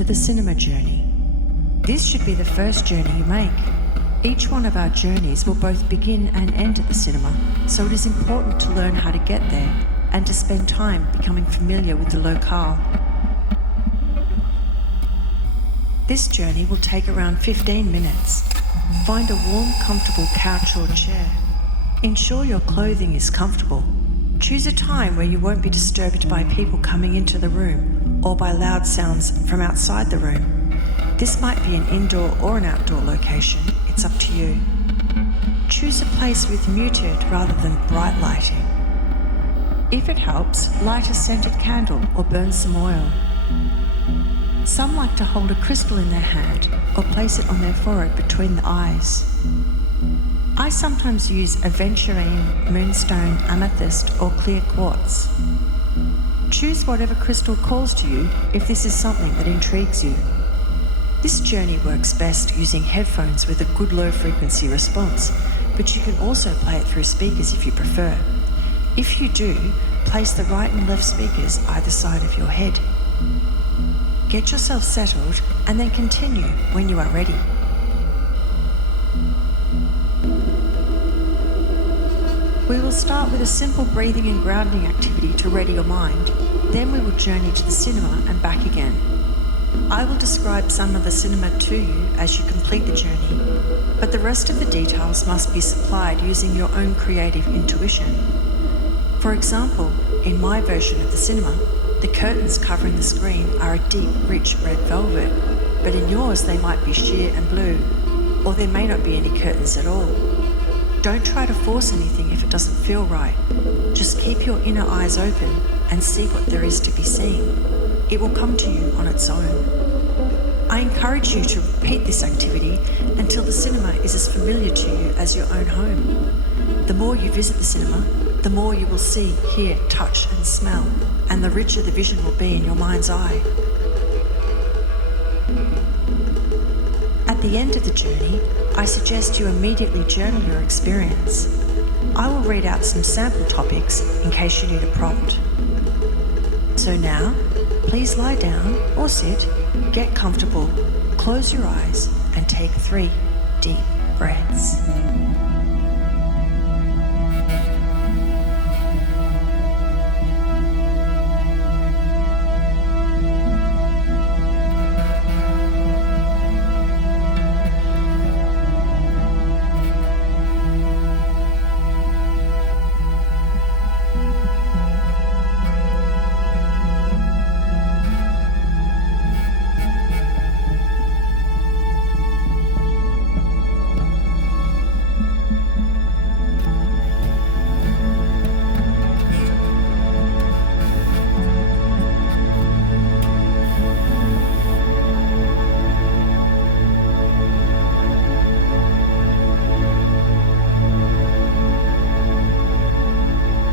to the cinema journey. This should be the first journey you make. Each one of our journeys will both begin and end at the cinema, so it is important to learn how to get there and to spend time becoming familiar with the locale. This journey will take around 15 minutes. Find a warm, comfortable couch or chair. Ensure your clothing is comfortable. Choose a time where you won't be disturbed by people coming into the room or by loud sounds from outside the room. This might be an indoor or an outdoor location, it's up to you. Choose a place with muted rather than bright lighting. If it helps, light a scented candle or burn some oil. Some like to hold a crystal in their hand or place it on their forehead between the eyes. I sometimes use aventurine, moonstone, amethyst or clear quartz. Choose whatever crystal calls to you if this is something that intrigues you. This journey works best using headphones with a good low frequency response, but you can also play it through speakers if you prefer. If you do, place the right and left speakers either side of your head. Get yourself settled and then continue when you are ready. We will start with a simple breathing and grounding activity to ready your mind. Then we will journey to the cinema and back again. I will describe some of the cinema to you as you complete the journey, but the rest of the details must be supplied using your own creative intuition. For example, in my version of the cinema, the curtains covering the screen are a deep, rich red velvet, but in yours they might be sheer and blue, or there may not be any curtains at all. Don't try to force anything if it doesn't feel right. Just keep your inner eyes open and see what there is to be seen. It will come to you on its own. I encourage you to repeat this activity until the cinema is as familiar to you as your own home. The more you visit the cinema, the more you will see, hear, touch and smell, and the richer the vision will be in your mind's eye. At the end of the journey, I suggest you immediately journal your experience. I will read out some sample topics in case you need a prompt. So now, please lie down or sit, get comfortable, close your eyes and take 3 deep breaths.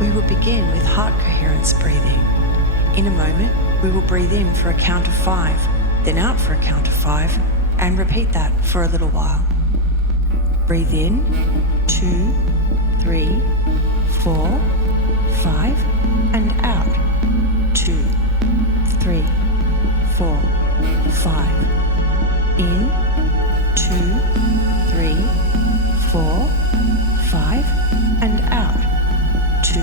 We will begin with heart coherence breathing. In a moment, we will breathe in for a count of 5, then out for a count of 5, and repeat that for a little while. Breathe in, 2, 3, 4, 5, and out, 2, 3, 4, 5. In, 2, 3, 4, 5, and out. 2,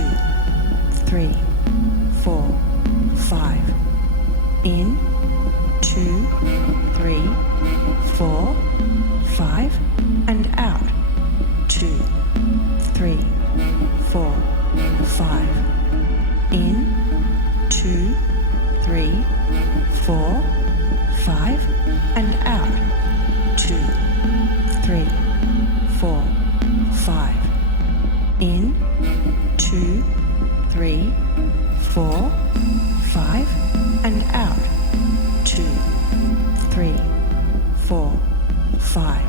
3, 4, 5. In, 2, 3, 4, 5, and out. 2, 3, 4, 5. In, 2, 3, 4, 5, and out. 2, 3, 4, 5. In, 2, 3, 4, 5, and out. 2, 3, 4, 5.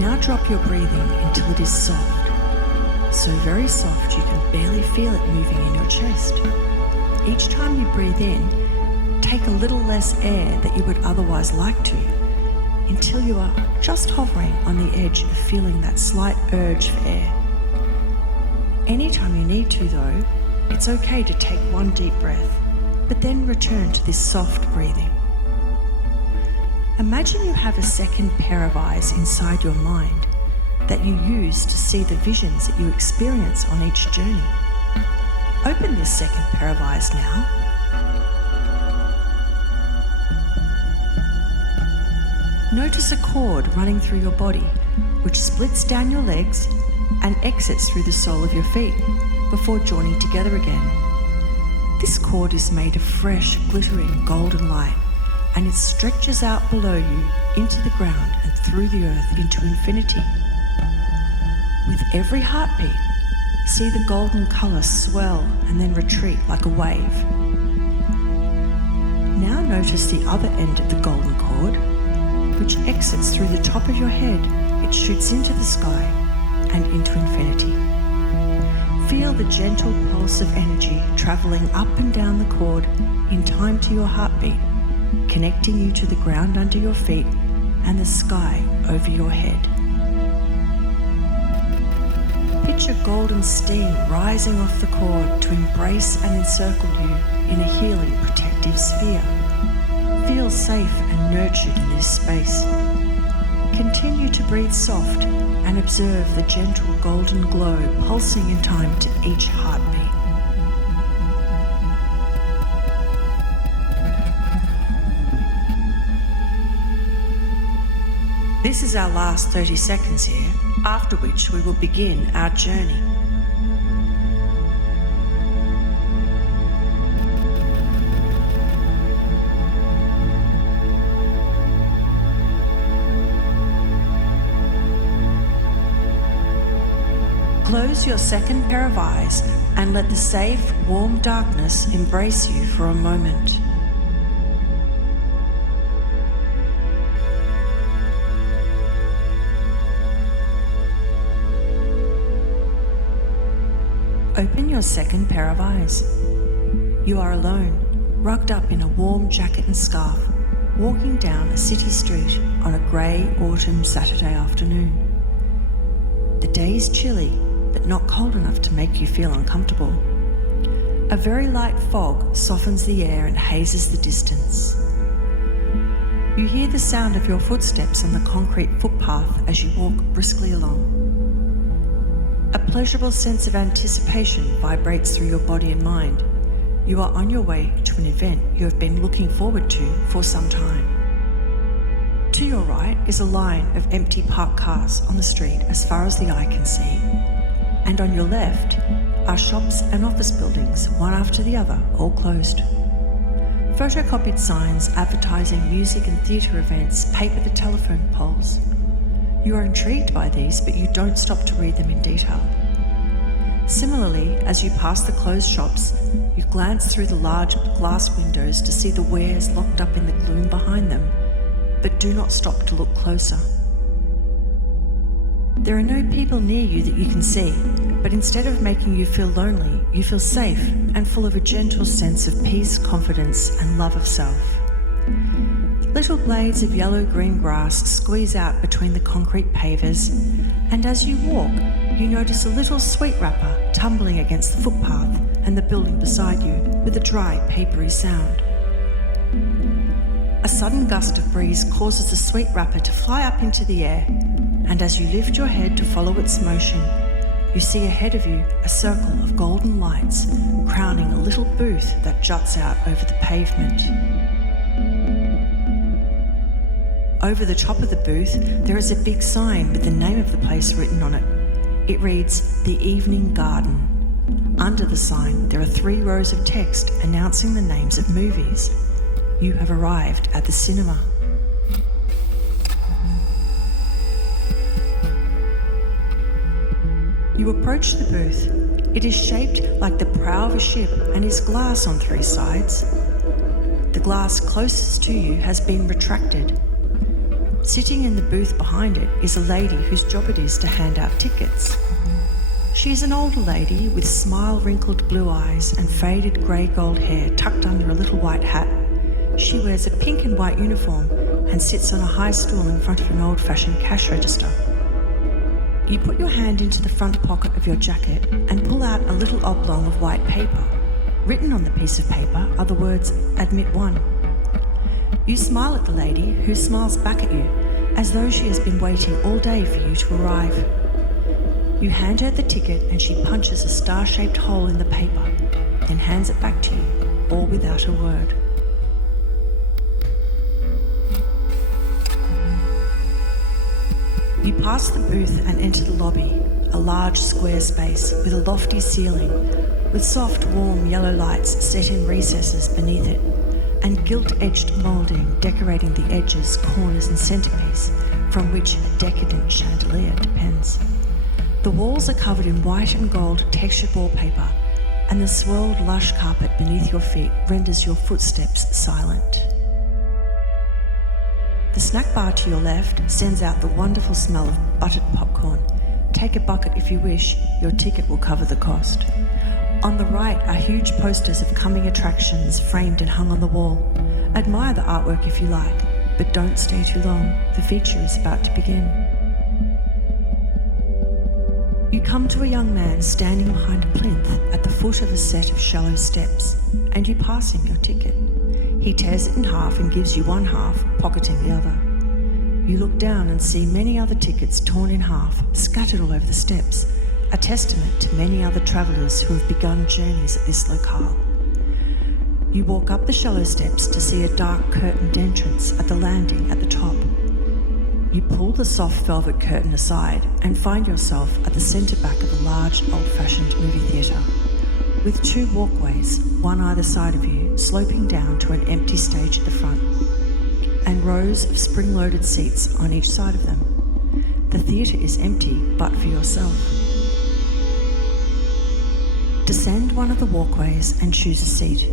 Now drop your breathing until it is soft. So very soft you can barely feel it moving in your chest. Each time you breathe in, take a little less air that you would otherwise like to, until you are just hovering on the edge of feeling that slight urge for air. Anytime you need to, though, It's okay to take one deep breath, but then return to this soft breathing. Imagine you have a second pair of eyes inside your mind that you use to see the visions that you experience on each journey. Open this second pair of eyes now. Notice a cord running through your body, which splits down your legs and exits through the sole of your feet before joining together again. This cord is made of fresh, glittering golden light, and it stretches out below you into the ground and through the earth into infinity. With every heartbeat, see the golden colour swell and then retreat like a wave. Now notice the other end of the golden cord, which exits through the top of your head. It shoots into the sky and into infinity. Feel the gentle pulse of energy travelling up and down the cord in time to your heartbeat, connecting you to the ground under your feet and the sky over your head. Picture golden steam rising off the cord to embrace and encircle you in a healing, protective sphere. Feel safe and nurtured in this space. Continue to breathe soft and observe the gentle golden glow pulsing in time to each heartbeat. This is our last 30 seconds here, after which we will begin our journey. Close your second pair of eyes and let the safe, warm darkness embrace you for a moment. Open your second pair of eyes. You are alone, rugged up in a warm jacket and scarf, walking down a city street on a grey autumn Saturday afternoon. The day is chilly, but not cold enough to make you feel uncomfortable. A very light fog softens the air and hazes the distance. You hear the sound of your footsteps on the concrete footpath as you walk briskly along. A pleasurable sense of anticipation vibrates through your body and mind. You are on your way to an event you have been looking forward to for some time. To your right is a line of empty parked cars on the street as far as the eye can see. And on your left are shops and office buildings, one after the other, all closed. Photocopied signs advertising music and theatre events paper the telephone poles. You are intrigued by these, but you don't stop to read them in detail. Similarly, as you pass the closed shops, you glance through the large glass windows to see the wares locked up in the gloom behind them, but do not stop to look closer. There are no people near you that you can see, but instead of making you feel lonely, you feel safe and full of a gentle sense of peace, confidence, and love of self. Little blades of yellow-green grass squeeze out between the concrete pavers, and as you walk, you notice a little sweet wrapper tumbling against the footpath and the building beside you with a dry, papery sound. A sudden gust of breeze causes the sweet wrapper to fly up into the air, and as you lift your head to follow its motion, you see ahead of you a circle of golden lights crowning a little booth that juts out over the pavement. Over the top of the booth, there is a big sign with the name of the place written on it. It reads, "The Evening Garden." Under the sign, there are 3 rows of text announcing the names of movies. You have arrived at the cinema. You approach the booth. It is shaped like the prow of a ship and is glass on 3 sides. The glass closest to you has been retracted. Sitting in the booth behind it is a lady whose job it is to hand out tickets. She is an older lady with smile-wrinkled blue eyes and faded grey-gold hair tucked under a little white hat. She wears a pink and white uniform and sits on a high stool in front of an old-fashioned cash register. You put your hand into the front pocket of your jacket and pull out a little oblong of white paper. Written on the piece of paper are the words, "Admit 1." You smile at the lady, who smiles back at you, as though she has been waiting all day for you to arrive. You hand her the ticket and she punches a star-shaped hole in the paper, then hands it back to you, all without a word. You pass the booth and enter the lobby, a large square space with a lofty ceiling, with soft, warm yellow lights set in recesses beneath it, and gilt-edged moulding decorating the edges, corners and centrepiece, from which a decadent chandelier depends. The walls are covered in white and gold textured wallpaper, and the swirled lush carpet beneath your feet renders your footsteps silent. The snack bar to your left sends out the wonderful smell of buttered popcorn. Take a bucket if you wish, your ticket will cover the cost. On the right are huge posters of coming attractions framed and hung on the wall. Admire the artwork if you like, but don't stay too long, the feature is about to begin. You come to a young man standing behind a plinth at the foot of a set of shallow steps, and you pass him your ticket. He tears it in half and gives you one half, pocketing the other. You look down and see many other tickets torn in half, scattered all over the steps, a testament to many other travellers who have begun journeys at this locale. You walk up the shallow steps to see a dark curtained entrance at the landing at the top. You pull the soft velvet curtain aside and find yourself at the centre back of a large old-fashioned movie theatre, with two walkways, one either side of you, sloping down to an empty stage at the front, and rows of spring-loaded seats on each side of them. The theatre is empty, but for yourself. Descend one of the walkways and choose a seat.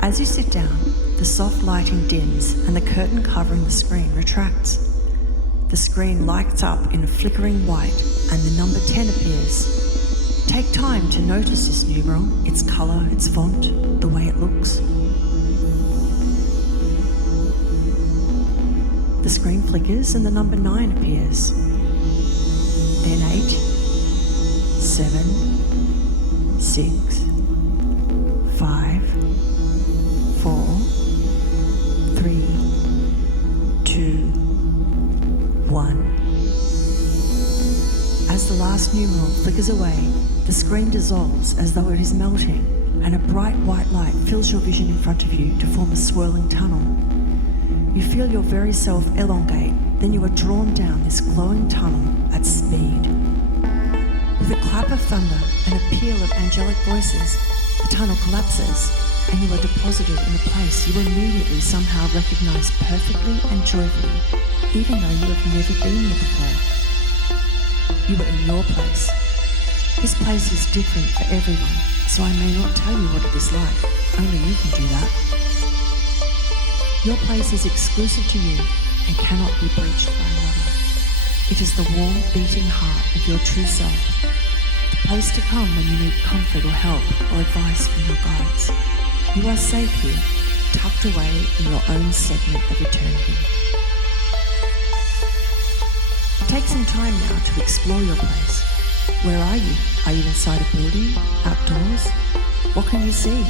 As you sit down, the soft lighting dims and the curtain covering the screen retracts. The screen lights up in a flickering white and the number 10 appears. Take time to notice this numeral, its colour, its font, the way it looks. The screen flickers and the number 9 appears. Then 8, 7, 6, 5, 4, 3, 2, 1. As the last numeral flickers away, the screen dissolves as though it is melting, and a bright white light fills your vision in front of you to form a swirling tunnel. You feel your very self elongate, then you are drawn down this glowing tunnel at speed. With a clap of thunder and a peal of angelic voices, the tunnel collapses, and you are deposited in a place you immediately somehow recognise perfectly and joyfully, even though you have never been there before. You are in your place. This place is different for everyone, so I may not tell you what it is like. Only you can do that. Your place is exclusive to you and cannot be breached by another. It is the warm, beating heart of your true self, the place to come when you need comfort or help or advice from your guides. You are safe here, tucked away in your own segment of eternity. Take some time now to explore your place. Where are you? Are you inside a building? Outdoors? What can you see?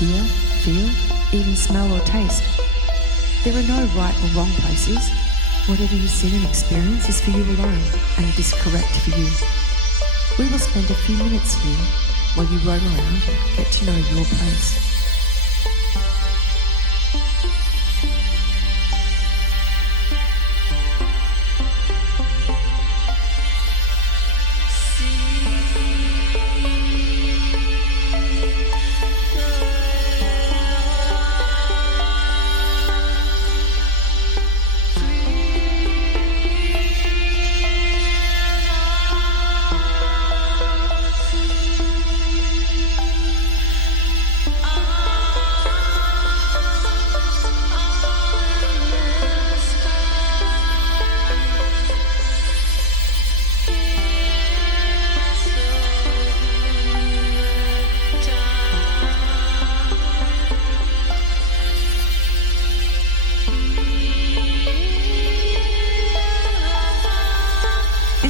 Hear? Feel? Even smell or taste? There are no right or wrong places. Whatever you see and experience is for you alone, and it is correct for you. We will spend a few minutes here while you roam around and get to know your place.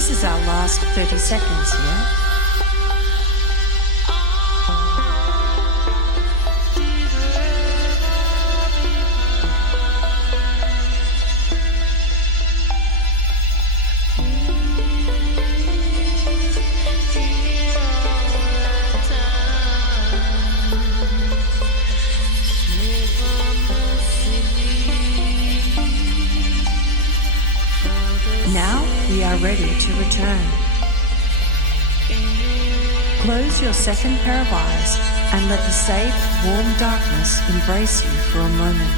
This is our last 30 seconds here. Now we are ready to return. Close your second pair of eyes and let the safe, warm darkness embrace you for a moment.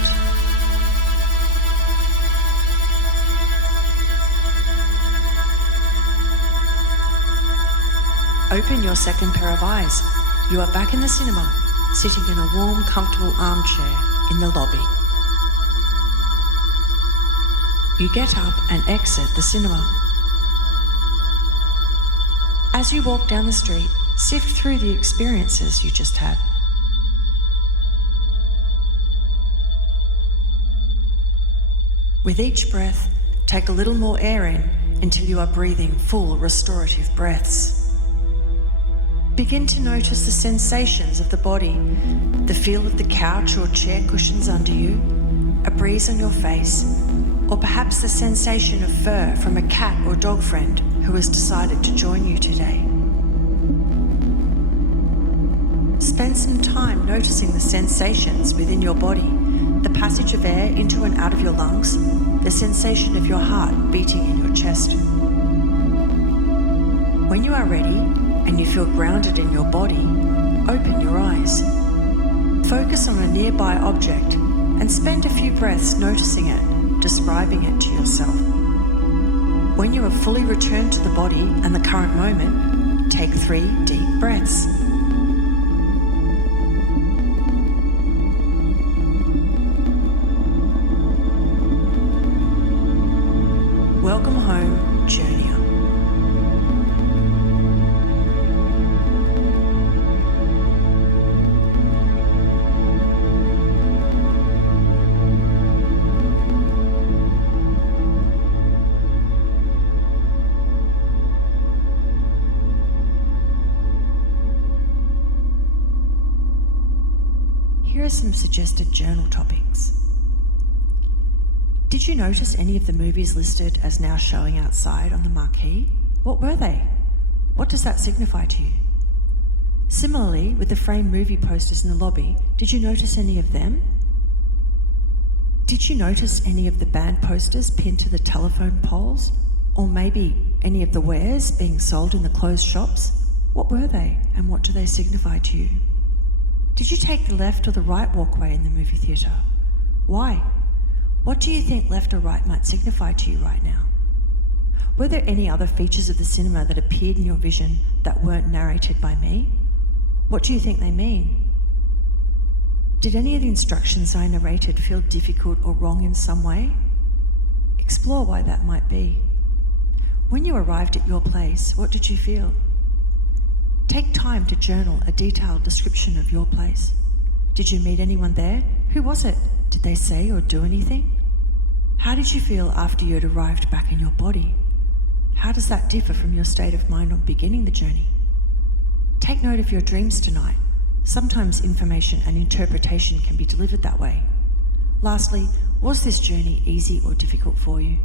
Open your second pair of eyes. You are back in the cinema, sitting in a warm, comfortable armchair in the lobby. You get up and exit the cinema. As you walk down the street, sift through the experiences you just had. With each breath, take a little more air in until you are breathing full restorative breaths. Begin to notice the sensations of the body, the feel of the couch or chair cushions under you, a breeze on your face, or perhaps the sensation of fur from a cat or dog friend who has decided to join you today. Spend some time noticing the sensations within your body, the passage of air into and out of your lungs, the sensation of your heart beating in your chest. When you are ready and you feel grounded in your body, open your eyes. Focus on a nearby object and spend a few breaths noticing it, describing it to yourself. When you are fully returned to the body and the current moment, take 3 deep breaths. Welcome home, journeyer. Here are some suggested journal topics. Did you notice any of the movies listed as now showing outside on the marquee? What were they? What does that signify to you? Similarly, with the framed movie posters in the lobby, did you notice any of them? Did you notice any of the band posters pinned to the telephone poles? Or maybe any of the wares being sold in the closed shops? What were they, and what do they signify to you? Did you take the left or the right walkway in the movie theatre? Why? What do you think left or right might signify to you right now? Were there any other features of the cinema that appeared in your vision that weren't narrated by me? What do you think they mean? Did any of the instructions I narrated feel difficult or wrong in some way? Explore why that might be. When you arrived at your place, what did you feel? Take time to journal a detailed description of your place. Did you meet anyone there? Who was it? Did they say or do anything? How did you feel after you had arrived back in your body? How does that differ from your state of mind on beginning the journey? Take note of your dreams tonight. Sometimes information and interpretation can be delivered that way. Lastly, was this journey easy or difficult for you?